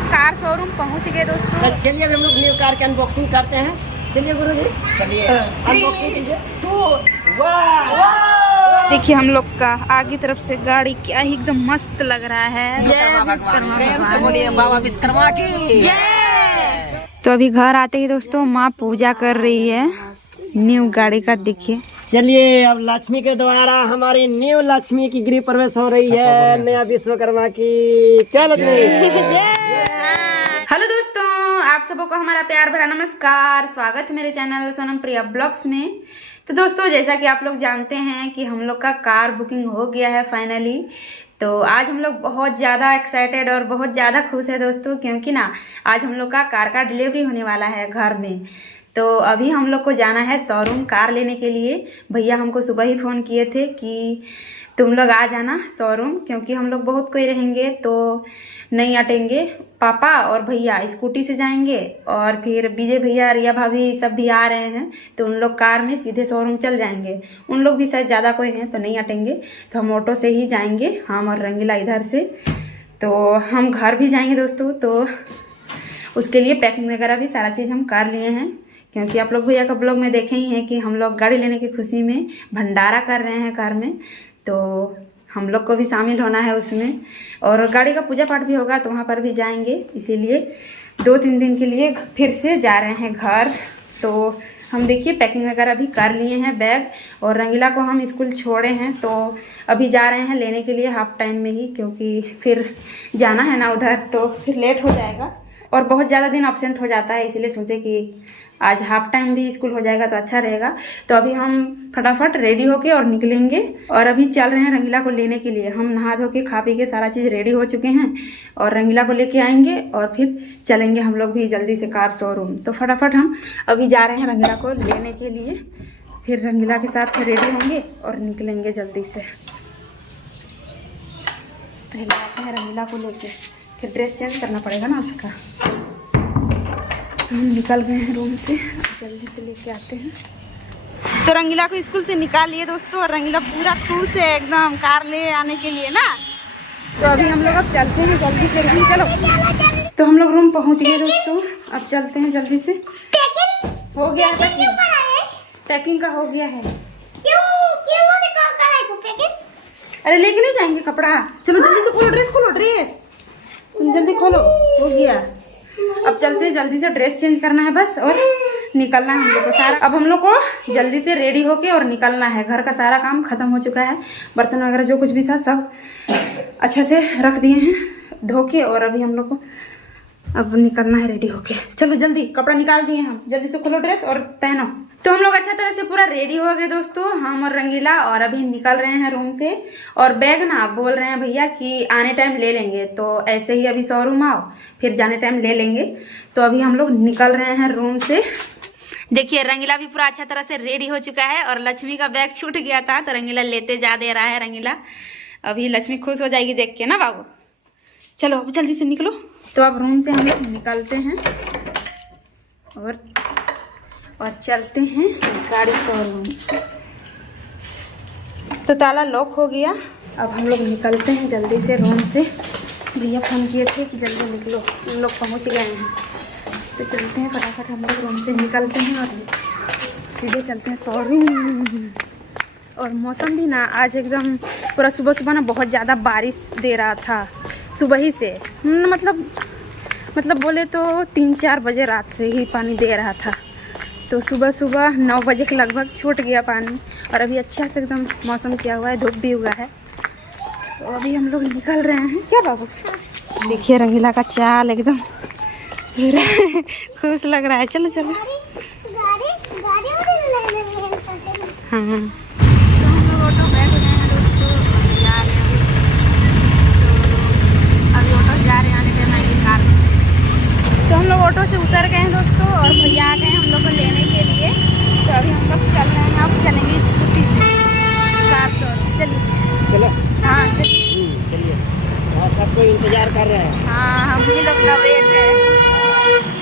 लोग car showroom पहुंच गए दोस्तों। चलिए अभी हम लोग न्यू कार की अनबॉक्सिंग करते हैं। चलिए गुरु जी, चलिए अनबॉक्सिंग कीजिए। देखिए हम लोग का आगे तरफ से गाड़ी क्या ही एकदम मस्त लग रहा है। जय विश्वकर्मा भगवान। बाबा विश्वकर्मा की जय। तो अभी घर आते ही दोस्तों माँ पूजा कर रही है न्यू गाड़ी का। देखिए चलिए अब लक्ष्मी के द्वारा हमारी न्यू लक्ष्मी की गृह प्रवेश हो रही है नया विश्वकर्मा की। क्या लक्ष्मी। हेलो दोस्तों, आप सबों को हमारा प्यार भरा नमस्कार। स्वागत है मेरे चैनल सोनम प्रिया ब्लॉग्स में। तो दोस्तों जैसा कि आप लोग जानते हैं कि हम लोग का कार बुकिंग हो गया है फाइनली। तो आज हम लोग बहुत ज़्यादा एक्साइटेड और बहुत ज़्यादा खुश है दोस्तों, क्योंकि ना आज हम लोग का कार का डिलीवरी होने वाला है घर में। तो अभी हम लोग को जाना है शोरूम कार लेने के लिए। भैया हमको सुबह ही फ़ोन किए थे कि तुम लोग आ जाना शोरूम, क्योंकि हम लोग बहुत कोई रहेंगे तो नहीं अटेंगे। पापा और भैया स्कूटी से जाएंगे और फिर विजय भैया रिया भाभी सब भी आ रहे हैं, तो उन लोग कार में सीधे शोरूम चल जाएंगे। उन लोग भी शायद ज़्यादा कोई हैं तो नहीं अटेंगे, तो हम ऑटो से ही जाएंगे, हम और रंगीला इधर से। तो हम घर भी जाएंगे दोस्तों, तो उसके लिए पैकिंग वगैरह भी सारा चीज़ हम कर लिए हैं, क्योंकि आप लोग भैया का ब्लॉग में देखे ही हैं कि हम लोग गाड़ी लेने की खुशी में भंडारा कर रहे हैं कार में। तो हम लोग को भी शामिल होना है उसमें, और गाड़ी का पूजा पाठ भी होगा तो वहाँ पर भी जाएंगे। इसीलिए 2-3 दिन के लिए फिर से जा रहे हैं घर। तो हम देखिए पैकिंग वगैरह भी कर लिए हैं बैग, और रंगीला को हम स्कूल छोड़े हैं तो अभी जा रहे हैं लेने के लिए हाफ टाइम में ही, क्योंकि फिर जाना है ना उधर तो फिर लेट हो जाएगा और बहुत ज़्यादा दिन अब्सेंट हो जाता है। इसीलिए सोचे कि आज हाफ टाइम भी स्कूल हो जाएगा तो अच्छा रहेगा। तो अभी हम फटाफट रेडी होके और निकलेंगे, और अभी चल रहे हैं रंगीला को लेने के लिए। हम नहा धो के खा पी के सारा चीज़ रेडी हो चुके हैं और रंगीला को लेके आएंगे और फिर चलेंगे हम लोग भी जल्दी से कार शोरूम। तो फटाफट हम अभी जा रहे हैं रंगीला को लेने के लिए, फिर रंगीला के साथ रेडी होंगे और निकलेंगे जल्दी से। पहले आते हैं रंगीला को लेके, फिर ड्रेस चेंज करना पड़ेगा ना उसका। हम निकल गए हैं रूम से, जल्दी से लेके आते हैं। तो रंगीला को स्कूल से निकाल लिए दोस्तों, और रंगीला पूरा खुश है एकदम कार ले आने के लिए ना। तो अभी हम लोग अब चलते हैं जल्दी से रूम। चलो तो हम लोग रूम पहुंच गए दोस्तों, अब चलते हैं जल्दी से। हो गया है पैकिंग का हो गया है। अरे लेके नहीं जाएंगे कपड़ा। चलो जल्दी से खोलो ड्रेस तुम जल्दी खोलो। हो गया, अब चलते हैं जल्दी से, ड्रेस चेंज करना है बस और निकलना है हम लोग को सारा। अब हम लोग को जल्दी से रेडी होके और निकलना है। घर का सारा काम खत्म हो चुका है, बर्तन वगैरह जो कुछ भी था सब अच्छे से रख दिए हैं धो के, और अभी हम लोग को अब निकलना है रेडी होके। चलो जल्दी, कपड़ा निकाल दिए हम, जल्दी से खोलो ड्रेस और पहनो। तो हम लोग अच्छा तरह से पूरा रेडी हो गए दोस्तों, हम और रंगीला, और अभी निकल रहे हैं रूम से। और बैग ना बोल रहे हैं भैया कि आने टाइम ले लेंगे, तो ऐसे ही अभी शोरूम आओ फिर जाने टाइम ले लेंगे। तो अभी हम लोग निकल रहे हैं रूम से। देखिए रंगीला भी पूरा अच्छा तरह से रेडी हो चुका है, और लक्ष्मी का बैग छूट गया था तो रंगीला लेते जा दे रहा है। रंगीला अभी लक्ष्मी खुश हो जाएगी देख के ना बाबू। चलो अब जल्दी से निकलो। तो अब रूम से हम लोग निकलते हैं और चलते हैं गाड़ी शोरूम। तो ताला लॉक हो गया, अब हम लोग निकलते हैं जल्दी से रूम से। भैया फ़ोन किए थे कि जल्दी निकलो, हम लोग पहुंच गए हैं। तो चलते हैं फटाफट, हम लोग रूम से निकलते हैं और सीधे चलते हैं शोरूम। और मौसम भी ना आज एकदम पूरा सुबह ना बहुत ज़्यादा बारिश दे रहा था सुबह ही से। मतलब बोले तो 3-4 बजे रात से ही पानी दे रहा था, तो सुबह 9 बजे के लगभग छूट गया पानी, और अभी अच्छा से एकदम मौसम किया हुआ है, धूप भी हुआ है। तो अभी हम लोग निकल रहे हैं। क्या बाबू, देखिए रंगीला का चाल एकदम खुश लग रहा है। चलो चलो हाँ, तो हम लोग ऑटो बैठ गए हैं दोस्तों, जा रहे हैं अभी ऑटो जा रहे हैं, आने टाइम आएंगे कार। तो हम लोग ऑटो से उतर गए हैं दोस्तों, और भैया आ गए हम लोग को लेने के लिए। तो अभी हम लोग चल रहे हैं, अब चलेंगे स्कूटी से कार शोरूम। चलिए हाँ चलिए, सबको इंतजार कर रहे हैं। हाँ हम भी लोग का वेट है,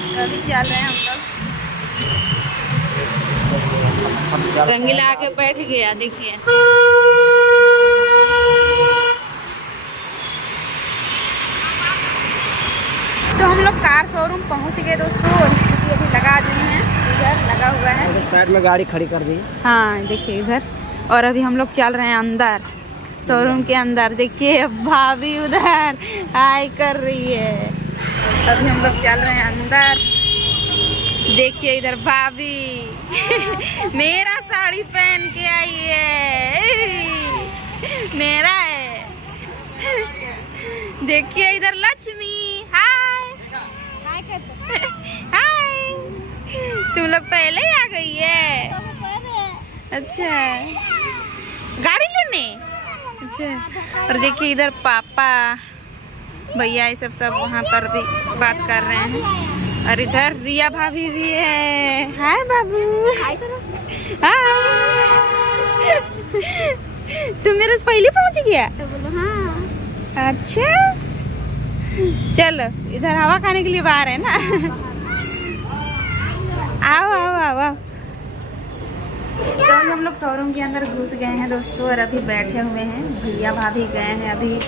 तो अभी चल रहे हैं हम लोग। रंगीला आके बैठ गया देखिए। तो हम लोग कार शोरूम पहुंच गए दोस्तों और स्कूटी अभी लगा दिए हैं, इधर लगा हुआ है, इधर साइड में गाड़ी खड़ी कर दी। हाँ देखिए इधर। और अभी हम लोग चल रहे हैं अंदर, शोरूम के अंदर। देखिए भाभी उधर हाय कर रही है। अभी हम लोग चल रहे हैं अंदर। देखिए इधर भाभी मेरा साड़ी पहन के आई है, मेरा है। देखिए इधर लक्ष्मी, हाय हाय। तुम लोग पहले ही आ गई है? अच्छा, गाड़ी लेने? अच्छा। और देखिए इधर पापा भैया ये सब वहाँ पर भी बात कर रहे हैं। और इधर रिया भाभी भी है। हाय बाबू, हाय। तुम मेरे से पहले पहुँच गया? हाँ। अच्छा, चलो इधर हवा खाने के लिए बाहर है ना। आओ आओ आओ आओ। तो हम लोग शोरूम के अंदर घुस गए हैं दोस्तों और अभी बैठे हुए हैं। भैया भाभी गए हैं, अभी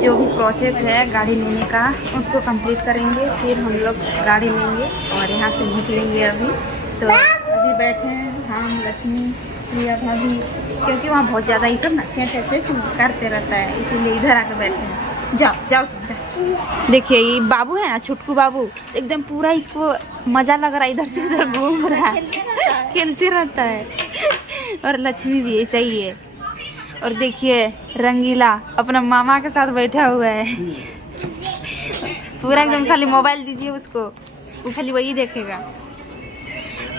जो भी प्रोसेस है गाड़ी लेने का उसको कंप्लीट करेंगे, फिर हम लोग गाड़ी लेंगे और यहाँ से निकलेंगे। अभी तो अभी बैठे हैं हम, लक्ष्मी, प्रिया भाभी, क्योंकि वहाँ बहुत ज़्यादा ये सब नचे करते रहता है, इसीलिए इधर आकर बैठे हैं। जाओ जाओ जाओ। देखिए ये बाबू है ना, छुटकू बाबू, एकदम पूरा इसको मज़ा लग रहा है, इधर से उधर घूम रहा है, खेलते रहता है। और लक्ष्मी भी ऐसा ही है। और देखिए रंगीला अपना मामा के साथ बैठा हुआ है, पूरा एकदम। खाली मोबाइल दीजिए उसको, वो खाली वही देखेगा।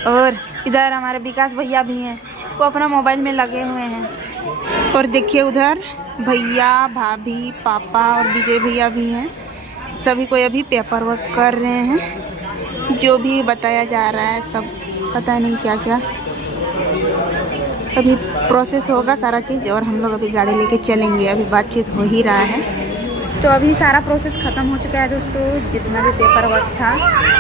और इधर हमारे विकास भैया भी हैं, वो अपना मोबाइल में लगे हुए हैं। और देखिए उधर भैया भाभी पापा और विजय भैया भी हैं, सभी कोई अभी पेपर वर्क कर रहे हैं, जो भी बताया जा रहा है सब पता नहीं क्या क्या अभी प्रोसेस होगा सारा चीज़। और हम लोग अभी गाड़ी लेके चलेंगे, अभी बातचीत हो ही रहा है। तो अभी सारा प्रोसेस ख़त्म हो चुका है दोस्तों, जितना भी पेपर वर्क था।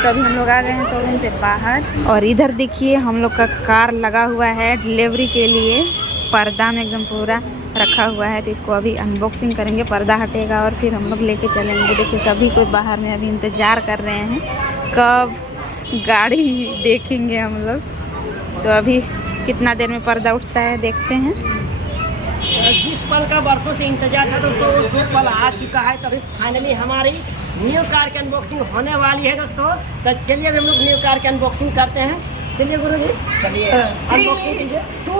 तो अभी हम लोग आ गए हैं शोरूम से बाहर। और इधर देखिए हम लोग का कार लगा हुआ है डिलीवरी के लिए, पर्दा में एकदम पूरा रखा हुआ है। तो इसको अभी अनबॉक्सिंग करेंगे, पर्दा हटेगा और फिर हम लोग लेके चलेंगे। देखिए सभी कोई बाहर में अभी इंतज़ार कर रहे हैं कब गाड़ी देखेंगे हम लोग। तो अभी कितना देर में पर्दा उठता है देखते हैं। जिस पल का बरसों से इंतजार था दोस्तों, वो पल आ चुका है। तभी फाइनली हमारी न्यू कार की अनबॉक्सिंग होने वाली है दोस्तों। तो चलिए हम लोग न्यू कार की अनबॉक्सिंग करते हैं। चलिए गुरु जी, चलिए अनबॉक्सिंग कीजिए। 2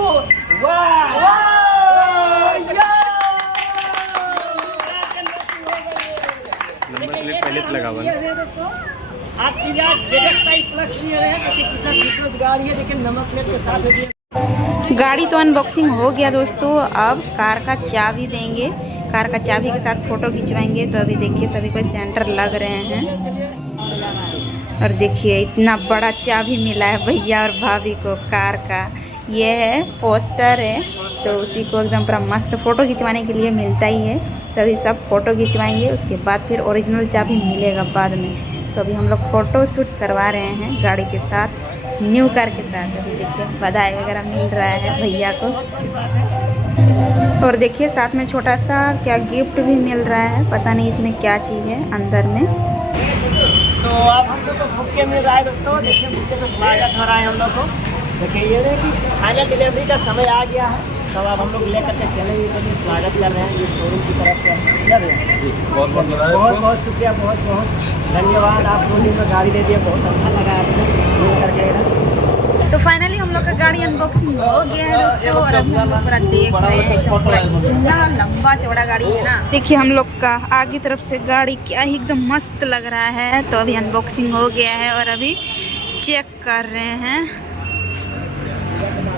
नंबर प्लेट पहले से लगा हुआ है दोस्तों। आपकी याद जेडेक्स प्लस लिए है, कितना खूबसूरत गाड़ी है। देखिए नंबर प्लेट के साथ है। गाड़ी तो अनबॉक्सिंग हो गया दोस्तों, अब कार का चाबी देंगे, कार का चाबी के साथ फ़ोटो खिंचवाएंगे। तो अभी देखिए सभी कोई सेंटर लग रहे हैं। और देखिए इतना बड़ा चाबी मिला है भैया और भाभी को कार का। ये है पोस्टर है, तो उसी को एकदम पूरा मस्त फ़ोटो खिंचवाने के लिए मिलता ही है। तो अभी सब फ़ोटो खिंचवाएंगे, उसके बाद फिर ओरिजिनल चाबी मिलेगा बाद में। तो अभी हम लोग फ़ोटो शूट करवा रहे हैं गाड़ी के साथ, न्यू कार के साथ। अभी देखिए बधाई वगैरह मिल रहा है भैया को। और देखिए साथ में छोटा सा क्या गिफ्ट भी मिल रहा है, पता नहीं इसमें क्या चीज़ है अंदर में। तो अब हम लोग को बुके मिल रहा है दोस्तों। देखिए बुके से स्वागत हो रहा है हम लोग को। देखिए ये कि फाइनल डिलीवरी का समय आ गया है, तो अब हम लोग लेकर के चलेंगे। तो स्वागत कर रहे हैं इस शोरूम की तरफ से। बहुत बहुत शुक्रिया, बहुत बहुत धन्यवाद। आप लोगों ने गाड़ी दे दिया, बहुत अच्छा लगा आपसे करके। तो फाइनली हम लोग का गाड़ी अनबॉक्सिंग हो गया है दोस्तों। और अभी हम लोग पूरा देख रहे हैं कितना लंबा चौड़ा गाड़ी है ना। देखिए हम लोग का आगे तरफ से गाड़ी क्या ही एकदम मस्त लग रहा है। तो अभी अनबॉक्सिंग हो गया है और अभी चेक कर रहे हैं।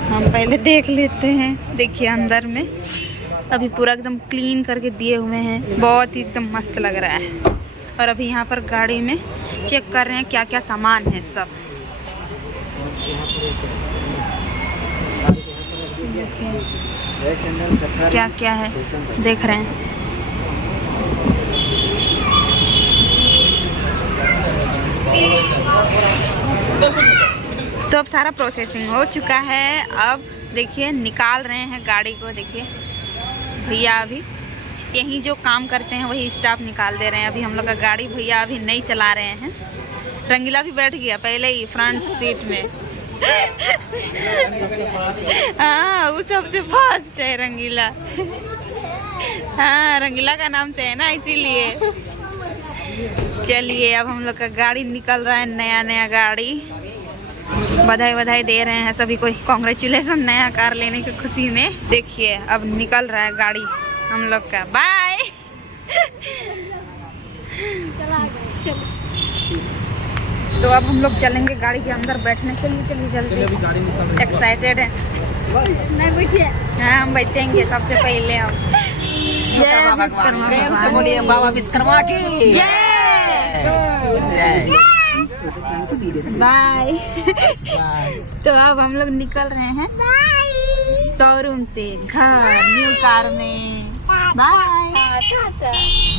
हम पहले देख लेते हैं। देखिए अंदर में अभी पूरा एकदम क्लीन करके दिए हुए हैं, बहुत ही एकदम मस्त लग रहा है। और अभी यहाँ पर गाड़ी में चेक कर रहे हैं क्या क्या सामान है सब। क्या क्या है देख रहे हैं। तो अब सारा प्रोसेसिंग हो चुका है। अब देखिए निकाल रहे हैं गाड़ी को। देखिए भैया अभी यहीं जो काम करते हैं वही स्टाफ निकाल दे रहे हैं। अभी हम लोग का गाड़ी भैया अभी नहीं चला रहे हैं। रंगीला भी बैठ गया पहले ही फ्रंट सीट में। हाँ वो सबसे फास्ट है रंगीला। हाँ रंगीला का नाम से है ना इसीलिए। चलिए अब हम लोग का गाड़ी निकल रहा है, नया नया गाड़ी। बधाई बधाई दे रहे हैं सभी को, कॉन्ग्रेचुलेसन नया कार लेने की खुशी में। देखिए अब निकल रहा है गाड़ी हम लोग का। बाय। तो अब हम लोग चलेंगे गाड़ी के अंदर बैठने के लिए। चलिए जल्दी, एक्साइटेड है। नहीं बैठिए। हाँ हम बैठेंगे सबसे पहले। हम जय विश्वकर्मा से बोलिए बाबा विश्वकर्मा की जय। बाय। तो अब हम लोग निकल रहे हैं शोरूम से घर, न्यू कार में। बाय।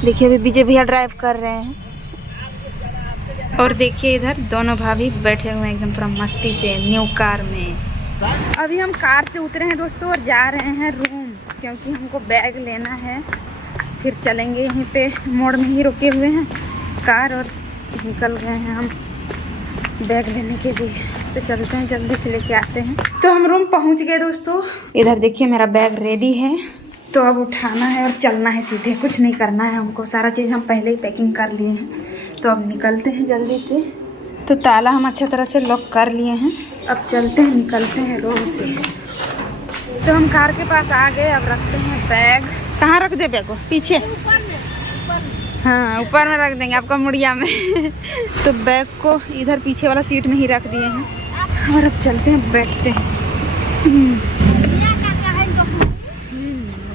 देखिए अभी विजय भैया ड्राइव कर रहे हैं और देखिए इधर दोनों भाभी बैठे हुए हैं एकदम पूरा मस्ती से न्यू कार में। अभी हम कार से उतरे हैं दोस्तों और जा रहे हैं रूम, क्योंकि हमको बैग लेना है। फिर चलेंगे, यहीं पे मोड़ में ही रुके हुए हैं कार और निकल गए हैं हम बैग लेने के लिए। तो चलते हैं, जल्दी से लेके आते हैं। तो हम रूम पहुंच गए दोस्तों। इधर देखिए मेरा बैग रेडी है। तो अब उठाना है और चलना है सीधे, कुछ नहीं करना है हमको। सारा चीज़ हम पहले ही पैकिंग कर लिए हैं। तो अब निकलते हैं जल्दी से। तो ताला हम अच्छे तरह से लॉक कर लिए हैं। अब चलते हैं, निकलते हैं रूम से। तो हम कार के पास आ गए। अब रखते हैं बैग। कहाँ रख दे बैग को? पीछे। हाँ ऊपर में रख देंगे आपका मुड़िया में। तो बैग को इधर पीछे वाला सीट में ही रख दिए हैं और अब चलते हैं, बैठते हैं।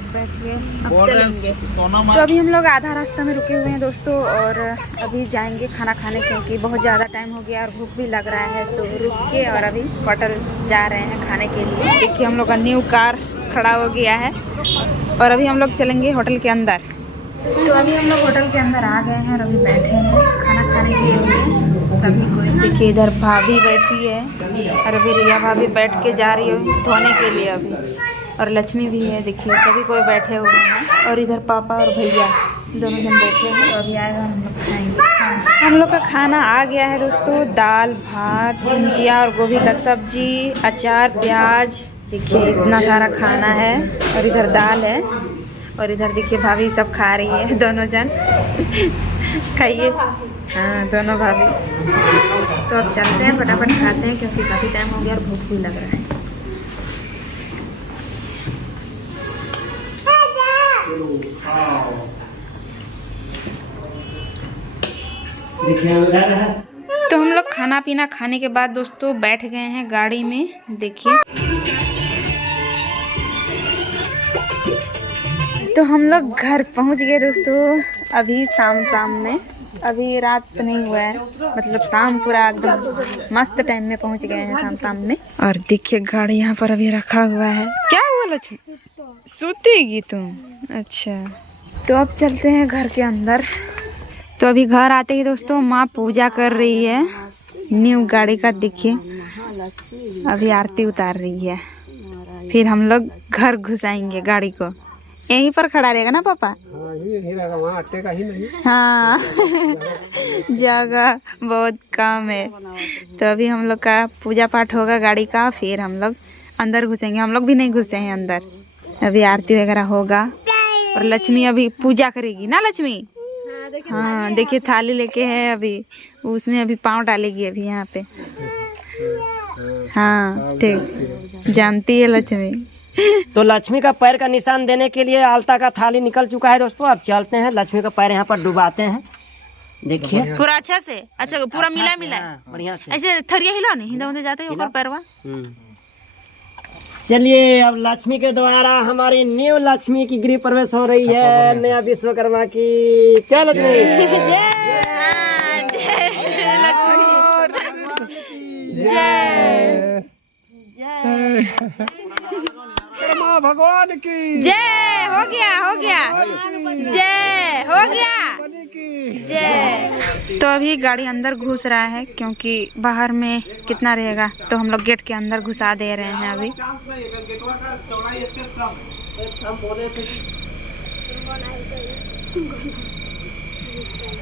बैठ गए, अब चलेंगे। तो अभी हम लोग आधा रास्ता में रुके हुए हैं दोस्तों और अभी जाएंगे खाना खाने, क्योंकि बहुत ज़्यादा टाइम हो गया और भूख भी लग रहा है। तो रुक के और अभी होटल जा रहे हैं खाने के लिए। देखिए हम लोग का न्यू कार खड़ा हो गया है और अभी हम लोग चलेंगे होटल के अंदर। तो अभी हम लोग होटल के अंदर आ गए हैं और अभी बैठे हैं खाना खाने के लिए सभी को। देखिए इधर भाभी बैठी है और अभी रिया भाभी बैठ के जा रही है धोने के लिए अभी, और लक्ष्मी भी है। देखिए सभी कोई बैठे हुए हैं और इधर पापा और भैया दोनों जन बैठे हैं। तो अभी आएगा हम लोग खाएंगे। हम लोग का खाना आ गया है दोस्तों, दाल भात भुजिया और गोभी का सब्जी, अचार प्याज। देखिए इतना सारा खाना है और इधर दाल है और इधर देखिए भाभी सब खा रही है, दोनों जन। खाइए। हाँ दोनों भाभी। तो अब चलते हैं, फटाफट खाते हैं क्योंकि काफ़ी टाइम हो गया और भूख भी लग रहा है। तो हम लोग खाना पीना खाने के बाद दोस्तों बैठ गए हैं गाड़ी में। देखिए तो हम लोग घर पहुंच गए दोस्तों अभी शाम में। अभी रात तो नहीं हुआ है, मतलब शाम पूरा एकदम मस्त टाइम में पहुंच गए हैं शाम में। और देखिए गाड़ी यहाँ पर अभी रखा हुआ है। क्या हुआ लक्ष्मी? सोतेगी तुम? अच्छा तो अब चलते हैं घर के अंदर। तो अभी घर आते ही दोस्तों माँ पूजा कर रही है न्यू गाड़ी का। देखिए अभी आरती उतार रही है। फिर हम लोग घर घुसाएंगे गाड़ी को। यहीं पर खड़ा रहेगा ना पापा? वहाँ अटेगा ही नहीं। हाँ जगह बहुत कम है। तो अभी हम लोग का पूजा पाठ होगा गाड़ी का, फिर हम लोग अंदर घुसेंगे। हम लोग भी नहीं घुसे हैं अंदर, अभी आरती वगैरह होगा और लक्ष्मी अभी पूजा करेगी ना लक्ष्मी? हाँ देखिए थाली लेके है अभी, उसमें अभी पाँव डालेगी अभी यहाँ पे। हाँ ठीक, जानती है लक्ष्मी। तो लक्ष्मी का पैर का निशान देने के लिए आलता का थाली निकल चुका है दोस्तों। अब चलते हैं, लक्ष्मी का पैर यहाँ पर डुबाते हैं। देखिए पूरा अच्छा से, अच्छा पूरा मिला मिला बढ़िया से। ऐसे थरिया हिला नहीं, हिंदा हिंदा जाते ऊपर पैरवा। चलिए अब लक्ष्मी के द्वारा हमारी न्यू लक्ष्मी की गृह प्रवेश हो रही है, नया विश्वकर्मा की। क्या लक्ष्मी? भगवान की जय। हो गया जय, हो गया जय। तो अभी गाड़ी अंदर घुस रहा है क्योंकि बाहर में कितना रहेगा, तो हम लोग गेट के अंदर घुसा दे रहे हैं अभी।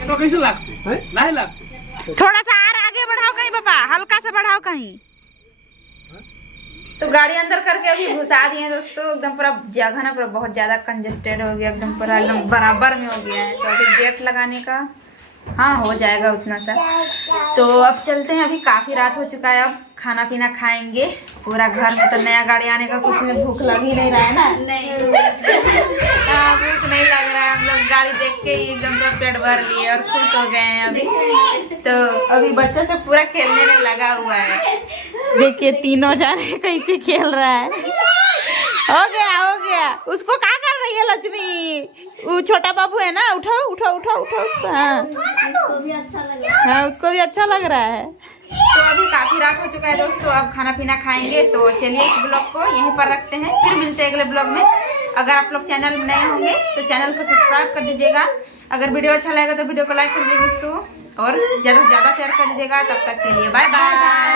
तो कैसे लागते नहीं लागते। थोड़ा सा और आगे बढ़ाओ कहीं पापा, हल्का से बढ़ाओ कहीं। तो गाड़ी अंदर करके अभी घुसा दिए दोस्तों। एकदम पूरा जगह ना पूरा बहुत ज्यादा कंजेस्टेड हो गया, एकदम पूरा एकदम बराबर में हो गया है। तो अभी गेट लगाने का हाँ हो जाएगा उतना सा। तो अब चलते हैं, अभी काफी रात हो चुका है। अब खाना पीना खाएंगे। पूरा घर में तो नया गाड़ी आने का कुछ में भूख लग ही नहीं रहा है ना। हाँ भूख नहीं लग रहा है। हम लोग गाड़ी देख के ही एकदम पूरा पेट भर लिए और खुश हो गए हैं अभी। तो अभी बच्चा सब पूरा खेलने में लगा हुआ है। देखिए तीनों जाने कैसे खेल रहा है। हो गया। उसको क्या कर रही है लक्ष्मी? वो छोटा बाबू है ना, उठाओ उसको। हाँ उसको भी अच्छा लग रहा है। तो अभी काफी रात हो चुका है दोस्तों। अब खाना पीना खाएंगे। तो चलिए इस ब्लॉग को यहीं पर रखते हैं, फिर मिलते हैं अगले ब्लॉग में। अगर आप लोग चैनल में नए होंगे तो चैनल को सब्सक्राइब कर दीजिएगा। अगर वीडियो अच्छा लगेगा तो वीडियो को लाइक कर दीजिए दोस्तों, और ज्यादा से ज्यादा शेयर कर दीजिएगा। तब तक के लिए बाय बाय।